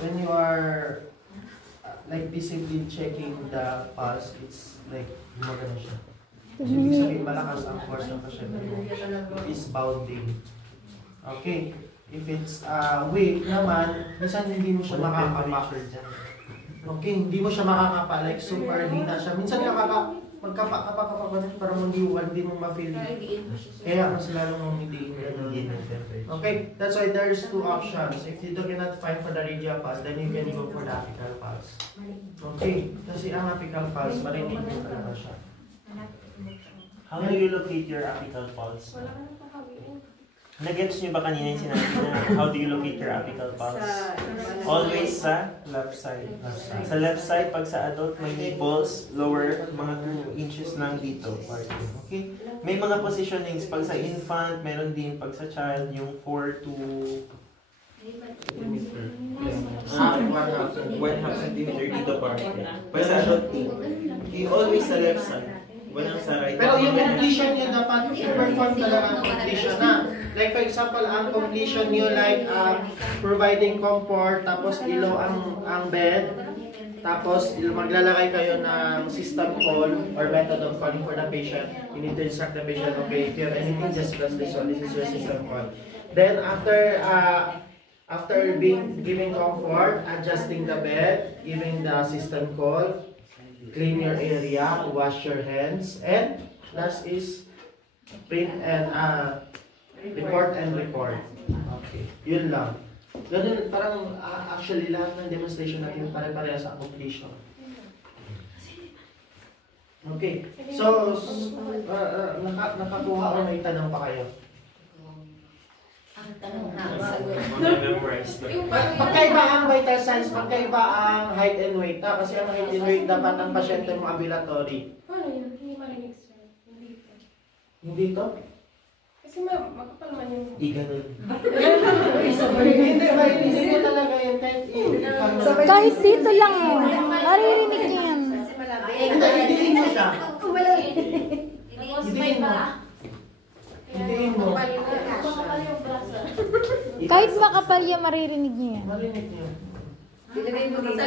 when you are like visibly checking the pulse, it's like gumagano siya. Ibig sabihin malakas ang force ng pasyente mo. It is bounding. Okay. If it's weak naman, minsan hindi mo siya makakapa. Okay, hindi mo siya makakapa. Like super hina siya. Minsan magkapa-kapa para hindi mo ma-feel. Kaya mas lalong hindi. Okay, that's why there's two options. If you cannot find for the radial pulse, then you can go for the apical pulse. Okay, kasi ang apical pulse, marinig mo talaga siya. How do you locate your apical pulse? Nag-gets nyo ba kanina yung sinabi na how do you locate your apical pulse? Always sa left side. Sa left side, pag sa adult, may nipples, lower, mga 2 inches lang dito. Okay? May mga positionings. Pag sa infant, meron din pag sa child, yung 4 to 1/2 centimeter dito parte. Pag sa adult, you always sa left side. Walang sa right. Pero yung completion niya dapat i-perform talaga ang completion na. Like for example, ang completion niyo like providing comfort, tapos ilaw ang bed, tapos maglalagay kayo ng system call or method of calling for the patient. You need to instruct the patient, okay, if you have anything, just press this one. This is your system call. Then after giving comfort, adjusting the bed, giving the system call, clean your area, wash your hands, and last is print and report. Okay, yun lang. Ganun, parang actually lahat ng demonstration natin pare-pareha sa completion. Okay, so nakakuha o may tanong pa kayo? Pagkaiba ang vital signs, pagkaiba ang height and weight. Kasi ang height and weight dapat ang pasyente mo ambulatory. Paano yun? Hindi marinig sir. Hindi to? Kasi makapal man yung... Di ganun. Hindi ko talaga yun. Kahit dito lang, maririnig niyo yan. Hindi mo siya. Hindi mo. Hindi mo. Kahit makapal yan, maririnig niyo yan. Marinig niyo. Ilagay mo dito.